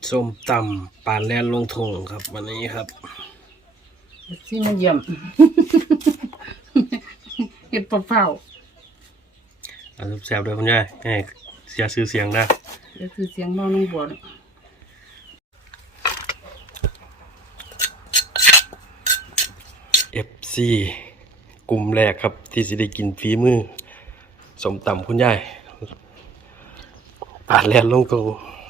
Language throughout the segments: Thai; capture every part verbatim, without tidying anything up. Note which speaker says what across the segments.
Speaker 1: ส้มตำปานแลนลงทงครับวันนี้ครับ
Speaker 2: ที่มาเยี่ยม เห็ดปลาเฝ้า
Speaker 1: อาแซ่บๆด้วยคุณยายให้เสียชื่อเสียงนะ
Speaker 2: เดี๋ยวคือเสียงน้องน้องบัว
Speaker 1: เอฟซีกลุ่มแรกครับที่สิได้กินฝีมือส้มตำคุณยายปานแลนลงทง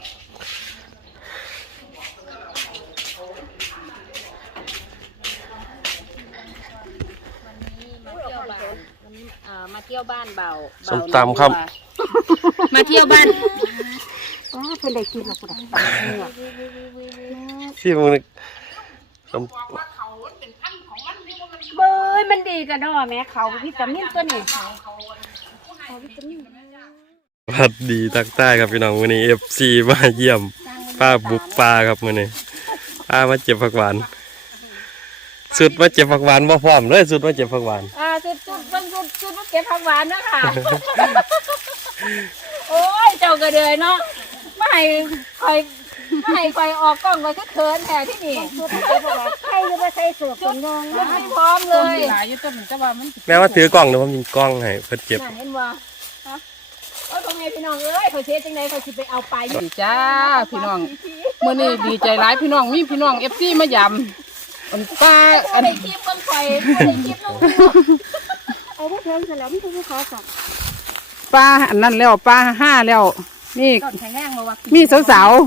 Speaker 3: มาเที่ยวบ้านเบา
Speaker 1: ส้มตำครับ
Speaker 3: มาเที่ยวบ้าน
Speaker 4: อ๋อเพิ่นได้กินแล้วพุ่นน่ะตำเนื้อ
Speaker 1: ที่มึงส้ม
Speaker 4: เบยมันดีกันเนาะแม่เขาวิตามินตัวนี้เขาวิตามิน
Speaker 1: พัดดีทักใต้ครับพี่น้องวันนี้เอฟซีมาเยี่ยมป้าบุกปลาครับวันนี้ป้ามาเจ็บผักหวานสุดมาเจ็บผักหวานบ่พร้อมเลยสุดมาเจ็บผักหวาน
Speaker 3: อ่าจุดจุดมันจุดจุดมันเก็บผักหวานนะค่ะโอ้ยเจ้ากระเดยเนาะไม่ให้คอยไม่ให้คอยออกกล้องไว้ก็เขินแท้ที่นี่
Speaker 4: สุดใส่บ่ว่าใครจะมาใส่เสื้อคนงง
Speaker 3: จุดไม่พร้อมเลย
Speaker 2: หลายอยู่ต้นจะว่ามัน
Speaker 1: แม้ว่าถือกล้องเดี๋ยวผมยิงกล้องให้เพิ่นเก็บ
Speaker 3: เห็นว่าฮะโอ้ยทำไงพี่น้องเอ้ยเขาเช็ดจังไงเขาสิไปเอาไป
Speaker 2: ดีจ้าพี่น้องเมื่อนี้ดีใจหลายพี่น้องมีพี่น้องเอฟซีมายำอันป้าอัน
Speaker 3: ในคลิปเพิ่งคอยในคลิปน้อง
Speaker 4: เอาบ่เพิ่นซะแล้วมันคือขอสั่ง
Speaker 2: ป้าอันนั้นแล้วป้าห้าแล้วนี่
Speaker 3: ก่อนแข็งแรงมาว่า
Speaker 2: มีสาวสาว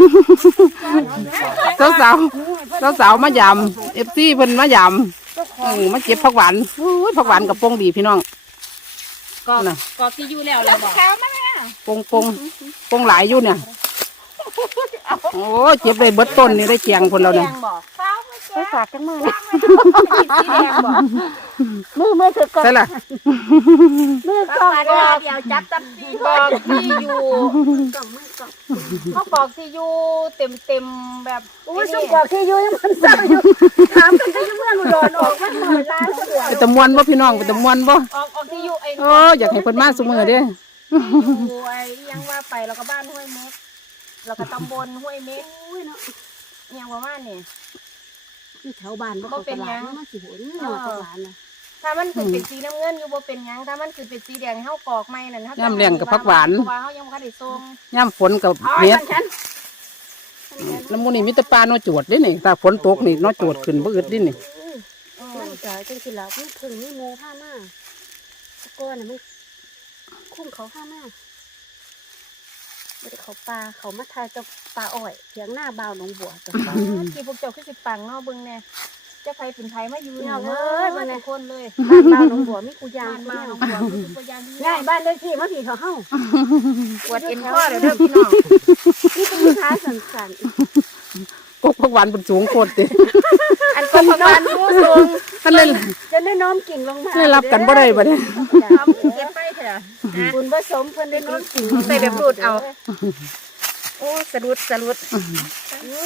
Speaker 2: สาวสาวสาวสาวๆมายำเอฟซีเพิ่นมายำเออมาเก็บผักหวานอุ้ยผักหวานกับโป่งดีพี่น้อง
Speaker 3: ก็ก็ที่อยู่แล้วแล้วบอก
Speaker 2: โป่งโป่งโป่งหลายอยู่เนี่ยโอ้เจ็บเลยเบิดต้นนี่ได้เกียงคนเราเนี่ย
Speaker 4: ไปฝากกันมื้อนะ
Speaker 3: สีแดงบอก
Speaker 4: มือมือถือกล้อง
Speaker 2: ใช่ล่ะ
Speaker 4: มือกล้
Speaker 3: ก็
Speaker 4: อง
Speaker 3: มา
Speaker 4: เด้อ
Speaker 3: เดี๋ยวจับจับที่บอกที่อยู่
Speaker 4: กล้องมือกล้อง
Speaker 3: เขาบอกที่อยู่เต็มเต็มแบบ
Speaker 4: โอ้ยสุกกว่าที่อยู่ยังมันเศร้าอยู่ถามกันที่อยู่เมืองอุดรออกมันหมื่นล้านก็เหลือ
Speaker 2: ไปตะมวนบ่พี่น้องไปตะมวนบ่
Speaker 3: ออกออกที่อยู่ไอ้
Speaker 2: โอ้อยากให้เพิ่นมาซุมื้อเด้
Speaker 3: อยู่ไอ้ยังว่าไปแล้วก็บ้านห้วยเม็กแล้วก็ตำบลห้วยเม็ก
Speaker 4: อุ้ยเนาะ
Speaker 3: ยังประมาณนี้
Speaker 4: คือแถวบ้านบ่เข้าตลาดมันสิโหนหน่อยตลาดน่ะ
Speaker 3: ถ้ามันคือเป็นสีน้ำเงินอยู่บ่เป็นหยังถ้ามันคือเป็นสีแดงเฮากอกไม้นั่นเฮา
Speaker 2: ย่ำเลี้ยงกับผักหวาน
Speaker 3: เพราะว่าเฮายังบ่ทันได้ส่ง
Speaker 2: ย่ำฝนกับเม็ดน้ำมูนี่มีแต่ปลาโนจวดเด้นี่ถ้าฝนตกนี่โนจวดขึ้นบ่อึดดินี่
Speaker 4: มันจะจังสิแล้วมันถึงมีหมูผ้ามาตะกอนน่ะมันคุ้มเขาผ้ามาบ่ได้เขาปลาเขามาทายเจ้าปลาอ้อยเถียงหน้าบ่าวหนองบัวจ้ะ
Speaker 3: ที่พวกเจ้าคือสิปังเนาะเบิ่งแน่เจ้าไผเป็นไผมาอยู่
Speaker 4: เอา
Speaker 3: เนา
Speaker 4: เลย
Speaker 3: ะ
Speaker 4: มา
Speaker 3: มา
Speaker 4: เลย
Speaker 3: คนเลย
Speaker 4: บ้านบ่าวหนองบัวมีกูยา
Speaker 3: บ้าง น
Speaker 4: กู
Speaker 3: มา
Speaker 4: ย่าง
Speaker 3: หนองบัวคือตัวอย่างดี
Speaker 4: ง่ายบ้านเลขที่มาผีเขาเฮา
Speaker 3: ปวดเอ็นข้อเด้อเด้อพี่น้อง
Speaker 4: นี่เป็นลูกค้าสั่น
Speaker 2: กกผักหวานบนสูงโคตรเด้
Speaker 3: อันก็ประมาณผู้สูง
Speaker 2: ท่านเลย
Speaker 4: ๆจะได้น้อมกิ่งลงมา
Speaker 2: ได้รับกันบ่ได้บ่เนี่ย
Speaker 3: ทำเก็บไปเถอะ
Speaker 4: บุญผสมเพิ่นได้น้อมกิ่ง
Speaker 3: ใส่แบบรูดเอา โอ้สะดุดสะดุด
Speaker 4: อุ้ย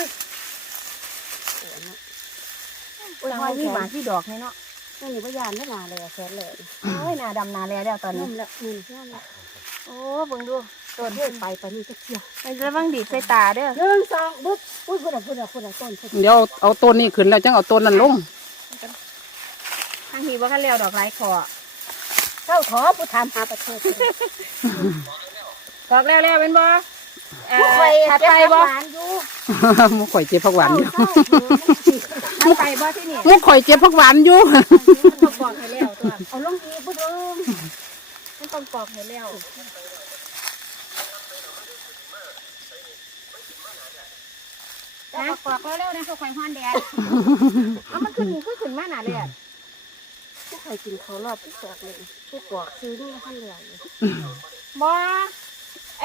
Speaker 3: โอ้ยหอยนี่หวานที่ดอกนี่เนาะ
Speaker 4: นั่นนี่บ่ยานได้หนาเลยอะแสนเลย
Speaker 3: โอ้ยหน้าดำหน้าแลแล้วตอนนี้
Speaker 4: นั่นละนี่นั่นละ
Speaker 3: โอ้เบิ่งดู
Speaker 4: ตัวเฮ็ดไปไปนี่จะเกี่ยว
Speaker 3: มันจะบังดีดใส่ตาเด้อ
Speaker 4: หนึ่งสองบึ๊บอุ้ยพุ่นน่ะพุ่นน่ะพุ่นน่ะต้นพุ่น
Speaker 2: เดี๋ยวเอาต้นนี้ขึ้นแล้วจังเอาต้นนั้นลง
Speaker 3: ทางนี้บ่คันแล้วดอกหลายคอ
Speaker 4: เข้าขอผู้ทำหาประเทศ
Speaker 3: ดอกแล้วแล้วเป็นบ่เอ่อ
Speaker 4: ผู้คอย
Speaker 3: ถัด
Speaker 4: เก็บ
Speaker 3: ไป
Speaker 4: ผัก
Speaker 3: บ่
Speaker 4: หวานอยู่
Speaker 2: มุกข่อยเจ็บผักหวานอยู่
Speaker 3: ถัดไปบ่ที่นี่
Speaker 2: มุกข่อยเจ็บผักหวานอยู่
Speaker 3: มันต้องปอกให้แล้วตัว
Speaker 4: เอาลงอีกพุ่นเอิ้ม
Speaker 3: มันต้องปอกให้แล้วแต่ปอกแล้วๆนะเขาค่อยฮ้อนแดดเอามันขึ้นขึ้นขึ้นมาหน้าเลย
Speaker 4: ผู้คอยกินเขารอบที่สองเลยผู้กอกซื้อนี่ขั้นเหลือเลย
Speaker 3: บ่ไอ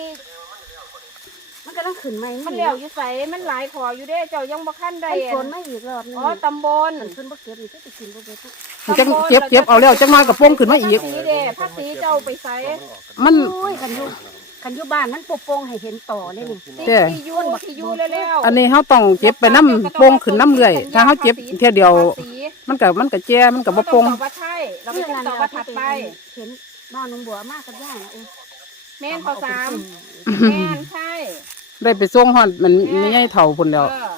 Speaker 4: มันก็ต้องขึ้นไหม
Speaker 3: มันเหลวอยู่ใสมันหลายขออยู่เด้เจ้ายังบ่คันได้
Speaker 4: ไอ้ฝนไม่อีกรอบนึง
Speaker 3: อ๋อตำบล
Speaker 4: มันขึ้นบ่เก็บนี่ก็จะกินบ่เก็บ
Speaker 2: จังเจ็บเจ็บเอาแล้วจังน้อยกับโป่งขึ้นมาอีก
Speaker 3: สีเด้ภาษีเจ้าไปใส่
Speaker 2: มัน
Speaker 4: โอ้ยคันอยู่คันอยู่บ้านมันโป่งๆให้เห็นต่อเลยนี่
Speaker 2: เจ้
Speaker 3: ที่อยู่ที่อยู่แล้ว
Speaker 2: อันนี้เฮาต้องเจ็บไปน้ำโป่งขึ้นน้ำเรื่อยถ้าเฮาเจ็บเที่ยเดียว มันก็มันก็แจ้มันก็บ่โป่ง
Speaker 3: ตอบว่าใช่เราก็ต้องตอบว่าถัดไป
Speaker 4: เห็นบ้านน้องบัวมากกับย่าเอง
Speaker 3: แม่นข้อสามแม่นใช่
Speaker 2: ไปได้ไปส่งฮอดมันไม่ใหญ่เท่าพุ่นแล้ว
Speaker 3: เออ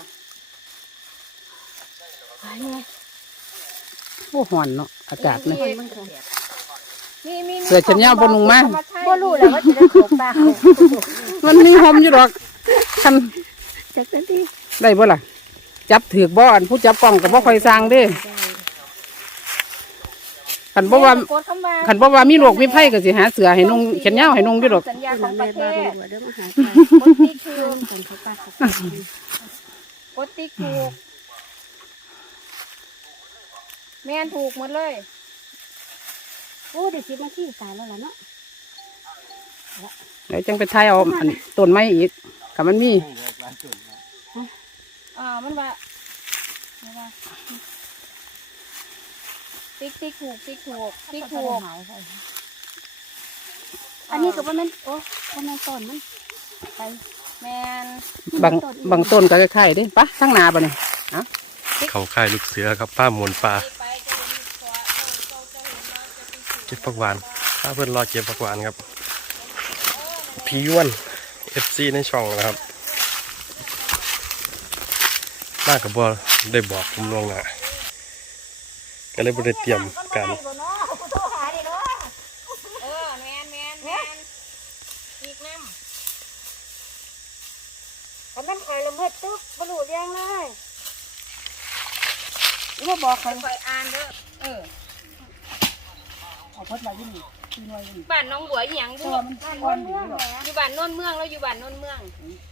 Speaker 4: ไปไง
Speaker 2: โอ้ฮ้อนเนาะอากาศนี่
Speaker 3: มีมีมี
Speaker 2: เสื้อแขนยาวบ่นุ่งมา
Speaker 4: บ่รู้แล้วว่าจะได้เขาปลาเขา
Speaker 2: มันมีหอมอยู่ดอกคัน
Speaker 4: จักสันที
Speaker 2: ได้บ่ล่ะ จับถือกบ่อันผู้จับกล้องก็บ่ค่อยสร้างเด้คันบ่ว่า
Speaker 3: กดคำว่า
Speaker 2: คันบ่ว่ามีโรคมีภัยก็สิหาเสื้อให้นุ่งแขนยาวให้นุ่งอยู่ดอก
Speaker 3: สัญญาของป
Speaker 4: แม่
Speaker 3: ระเท
Speaker 4: บ้าน
Speaker 3: ศ
Speaker 4: หัวเด้อมาหา
Speaker 3: กดติ๊กถูก
Speaker 4: คนเขาปลาเขา
Speaker 3: กดติ๊กถูกแม่นถูกหมดเลย
Speaker 4: โอ้เดี๋ยวสิมาที่สายแล้วล่ะเนาะ
Speaker 2: เดี๋ยวจังไปถ่ายเอาอันต้นไม้อีกก็มันมี
Speaker 3: อ่ามันว่ามันว่าติ๊กติ๊กถูกติ๊กถูกติ๊กถูก
Speaker 4: อันนี้ก็บ่แม่นโอ้บ่แม่นต้นมันไป
Speaker 3: แม่น
Speaker 2: บางบางต้นก็คล้ายๆเด้ปะทั้งนาบ่นี่
Speaker 1: เขาค่ายลูกเสือครับป้าหมุนปลา
Speaker 3: ไปจะมีขวาเขาจะเห็นว่าจะเป็นสู
Speaker 1: เก็บผักหวานถ้าเพื่อนรอเก็บผักหวานครับพี่ย้วนเอฟซีในช่องนะครับน่ากับบอได้บอกผมลวงหน้าก็เลยบริเตรียมการ
Speaker 3: เออแมนแมนแมนอีกน้ำ
Speaker 4: คันมันคอยลมเฮ็ดตุ๊กบ่รู้เรื่องเลยบ่บอกเขา
Speaker 3: คอยอ่านเด้อเออ
Speaker 2: เอาพัดไว้อยู่นี่ที่น้อยอยู่นี่
Speaker 3: บ้านน้องบัวอีหยังอยู่
Speaker 2: มันอ่อนอยู่ดอก
Speaker 3: อยู่บ้านโนนเมืองแล้วอยู่บ้านโนนเมือง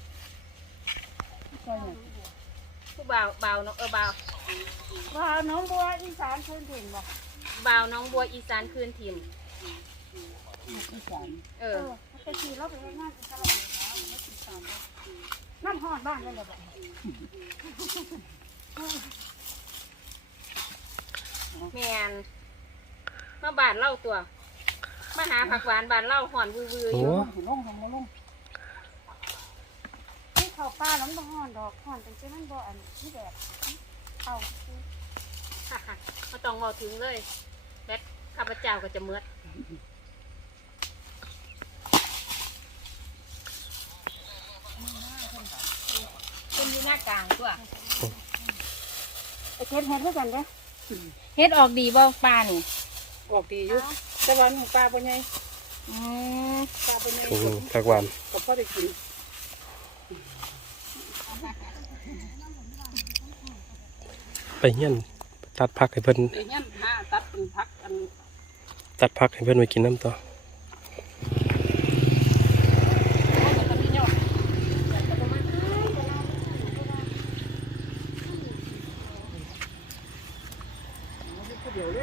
Speaker 3: ผู้บ่าวบ่าวน้องเออบ่าว
Speaker 4: ว่าน้องบัวอีสานเพิ่นถึงบ่
Speaker 3: บ่าวน้องบัวอีสานคืนถิ่น
Speaker 2: อีสาน
Speaker 3: เอ
Speaker 4: เอ
Speaker 3: อ
Speaker 4: อแต่สิเราไปเฮ็ดงานอิสระน้ำฮ้อนบ้านเลยล่ะบ่
Speaker 3: แมนมาบ้านเล่าตัว มาหาผักหวานบ้านเล่าหอนวือๆอ
Speaker 1: โอ้
Speaker 3: ยู่
Speaker 2: ลงลงลง
Speaker 4: ที่เขาปลาแล้วมันบ่ฮ้อนดอกฮ้อนจังซี่มันบ่อันที่แดดเอา
Speaker 3: มาต้องบอกถึงเลยแบทข้าพเจ้าก็จะเมือดเป็นอยู่หน้ากลางตัว
Speaker 4: ไปเฮ็ดเฮ็ดด้วยกันเด้อ
Speaker 3: เฮ็ดออกดีบ่ปลานี่
Speaker 2: ออกดีอยู่แต่ว่าหนูปลาบ่ใหญ่
Speaker 3: อืม
Speaker 2: ปลาบ่ใหญ่
Speaker 1: ถุงผักหวาน
Speaker 2: ก็พอได้กิน
Speaker 1: ไปเฮี้ยนตัดผักให้เพื่อน
Speaker 2: ไอ้ยันหาตัดเป็นพักอัน
Speaker 1: ตัดผักให้เพื่อนไปกินน้ำต่อ
Speaker 2: เดี๋ยวเลย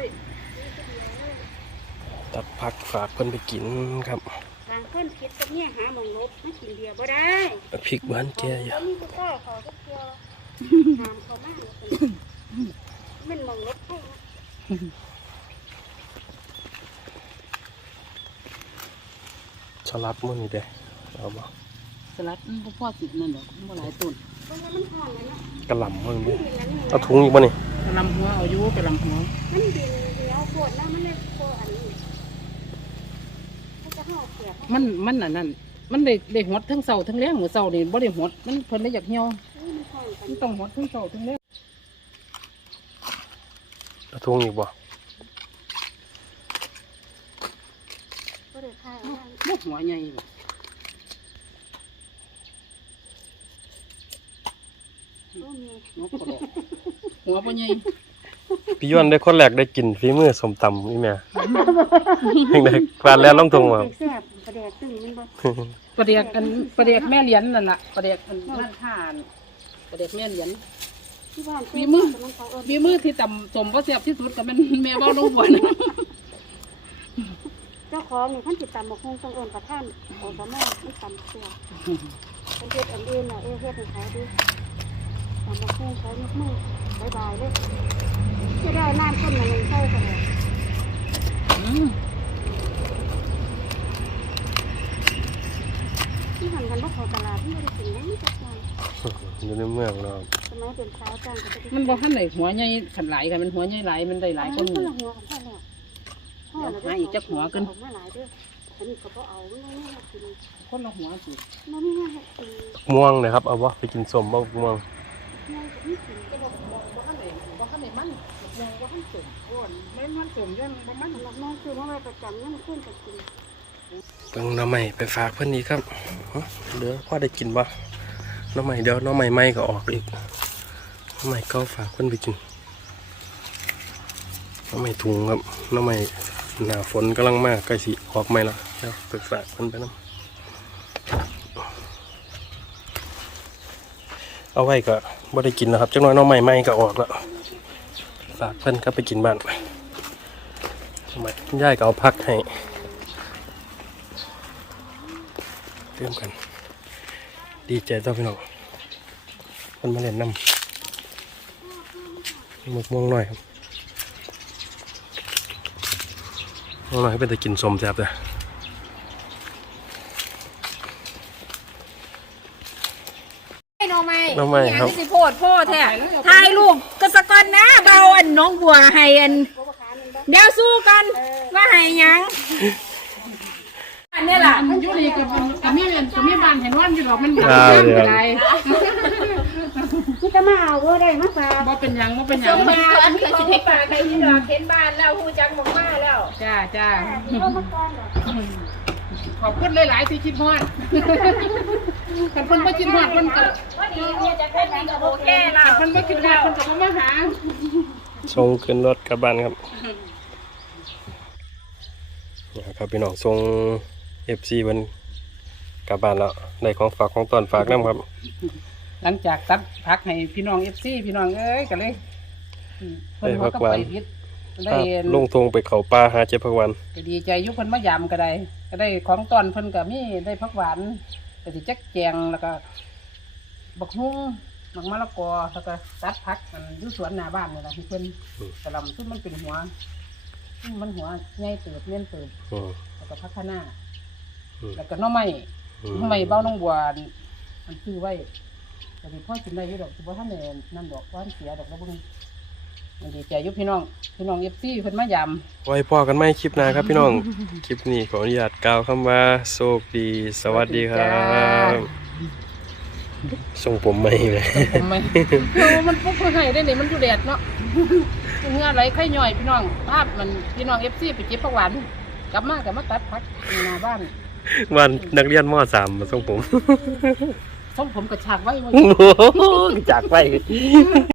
Speaker 1: ตัดผักฝากเพื่อนไปกินครับ
Speaker 4: บางคนคิดกับเนี่ยหาหมองลบไม่กินเบียร์บ่ได้
Speaker 1: พริกบ้านแกอยู่
Speaker 4: บ่มีผู้กล้าขอจักเที่ยวถามเขามามันหมองลบให้นะ
Speaker 1: สลัดมื้อนี้เด้เอาบ่
Speaker 2: สลัดมันบ่พอสินั่นดอกมันบ่หลายต้น
Speaker 4: เพราะว่ามันฮ้อนเลยเนาะ
Speaker 1: กระหล่ำมื้อนี้
Speaker 4: กินแล้วนี่
Speaker 1: เอาถุงอีกบ่นี่
Speaker 2: กระลำหัวเอาอยู่กระลำหัว
Speaker 4: มันดินเหนียวโคตรนะมันเลยโคอันนี้มันจะห่อเปียก
Speaker 2: มันมันอันนั้นมันได้ได้หดทั้งเสาทั้งแรงหัวเสานี่บ่ได้หดมันเพิ่นเลยอยากเหี่ยว
Speaker 4: นี่มันห่อกัน
Speaker 2: มันต้องหดทั้งเสาทั้งแรง
Speaker 1: เอาถุงอีกบ่
Speaker 4: ก็เลยพาเอามา
Speaker 2: บ่หัวใหญ่บ่
Speaker 4: โอ้มี
Speaker 2: หัวกระดอกหัวบ่ใหญ่
Speaker 1: พี่ย้วนได้คนแรกได้กินฝีมือส้มตำนี่แม่ยังได้กวาดแล้วลงถุงบ่
Speaker 4: เด็กแซ่บประแดกตึงมันบ่
Speaker 2: ประเดกอันประเดกแม่เหรียญนั่นล่ะประเดกอันนั่นท่านประเดกแม่เหรียญ
Speaker 4: ที่บ้าน
Speaker 2: มีมือ
Speaker 4: มันเขาเอิ้น
Speaker 2: มีมือที่ต่ำสมบ่แซ่บที่สุดก็แม่นแม่เว้าลงบ่นะ
Speaker 4: เจ้าของนี่ท่านติดตามบอกคงต้องเอิ้นประท่านโอ้สมองมันตำเสียเป็นเฮ็ดอันอื่นน่ะเออเฮ็ดให้เขาดิตามบอกคงเขายกมือบายบายเลยจะได้น้ำต้นมันยังใส่กันเลย
Speaker 2: อืม
Speaker 4: ที่หันกันว่าเขาตลาดที่ไม่ได้กินนะไม่จักหน่อย
Speaker 1: อยู่ในเมืองเนาะ
Speaker 4: สมัยเป็นสาวจ้างก็จะได้
Speaker 2: มันบ่ทันได้หัวใหญ่ขันหลายค่ะมันหัวใหญ่หลายมันได้หลายคน
Speaker 4: ค
Speaker 2: นี่
Speaker 4: นละหัวกันใช่แล้ว
Speaker 2: เดี๋ยวหาอีกจักหัวกัน
Speaker 4: เอามาหลายเด้ออันนี้เขาบ่เอาไม่ไม่ให้กิน
Speaker 2: คนละหัวสิ
Speaker 4: มันไม่ให้กิน
Speaker 1: ม่วงนะครับเอาวะไปกินสมบักม่วง เบิ่งหน้ำใหม่ไปฝากเพื่อนนี้ครับฮะเดี๋ยวพ่อได้กินบ่หน้ำใหม่เดี๋ยวหน้ำใหม่ใหม่ก็ออกอีกหน้ำใหม่ก็ฝากเพื่อนไปกินหน้ำใหม่ถุงครับหน้ำใหม่หน้าฝนกำลังมากใกล้สิออกใหม่ละเดี๋ยวไปฝากเพื่อนไปน้ำเอาไว้ก็บ่ได้กินนะครับจังน้อยหน้ำใหม่ใหม่ก็ออกแล้วฝากเพื่อนก็ไปกินบ้านทำไมย่ายก็เอาพักให้เริ่มกันดีใจต่อพี่น้องคนมาเล่นน้ำหมึกม่วงหน่อยครับม่วงหน่อยให้เป็นตะกินสมแซ่บเลย
Speaker 3: น้องไม่
Speaker 1: น้องใหม่ครับ
Speaker 3: สิโพดโพดแท้ถ่ายรูปกสกอนนะเบาอันน้องบัวให้อันเดี๋ยวสู้กันว่าให้หยังอันนี้ล่ะ
Speaker 2: มันอยู่นี่กับกับมีกับมีบ้านเห็นว่าอยู่หรอกมัน
Speaker 1: อ่าเดี๋ยว
Speaker 2: อะไร
Speaker 4: นี่จะมาเอาบ่ได้มาฝาก
Speaker 2: บ่เป็นหยังบ่เป็นหยั
Speaker 3: ส่
Speaker 2: ง
Speaker 3: งมาพี่ของฝากให้ที่ดอกเห็นบ้านแล้วฮู้จักหมองมาแล้ว
Speaker 2: จ้าจ้า
Speaker 4: เอามาก่อนเหรอ
Speaker 2: ขอบคุณหลายๆที่คิดฮอดคันเพิ่นบ่คิดฮอดเพิ่นก็
Speaker 3: ว่าดีเนี่ยจะเป็นนี่ก็โอเคแล้ว
Speaker 2: เพิ่นบ่คิดฮอดเพิ่นก็บ่มาหา
Speaker 1: ส่งขึ้นรถกลับบ้านครับนะครับพี่น้องส่งเอฟซีมันกลับบ้านแล้วได้ของฝากของตอนฝากน้ำครับ
Speaker 2: หลังจากตัดพักให้พี่น้อง เอฟ ซี พี่น้องเอ้ยก็เลยเพิ่นเขาก็ไปวิทย์ได้
Speaker 1: ลงทงไปเขาป่าหาเจ็บพักวัน
Speaker 2: ก็ดีใจอยุเพิ่นมายามก็ได้ก็ได้ของตอนเพิ่นก็มีได้ผักหวานก็สิจักแจงแล้วก็บักฮุ้งบักมะละกอแล้วก็ตัดผักมันอยู่สวนหน้าบ้านนี่ล่ะที่เพิ่นกระหลำซึ่งมันเป็นหัวซึ่งมันหัวใหญ่เติบเนียนเติบ
Speaker 1: อืม
Speaker 2: แล้วก็ผักคะน้า
Speaker 1: อืม
Speaker 2: แล้วก็หน่อไม้
Speaker 1: อื
Speaker 2: หน่อไม้เบ้าน้องบัวมันซื้อไว้ก็สิพ่อกินได้อยู่ดอกสิบ่ทันได้นั่นดอกว่ามันเสียดอกแล้วบ่มันดีใจอยุพี่น้องพี่น้อง เอฟ ซี เพิ่นมายาม
Speaker 1: ไว้พอกันไหมคลิปหน้าครับพี่น้อง คลิปนี้ขออนุญาตกล่าวคำว่าโชคดี สวัสดีครับส่งผมไหมไหม
Speaker 2: ผมไม่เออมันพวกคนไห้ได้นี่มันอยู่แดดเนาะเงื่อไหลไข่ย่อยพี่น้องภาพมันพี่น้องเอฟซีไปเก็บผักหวานกลับมากับมาตัดผักอยู่หน้าบ้าน
Speaker 1: วันนักเรียนม .สาม มาส่งผม
Speaker 2: ส่งผมกระชากไว้ไว้
Speaker 1: จากไป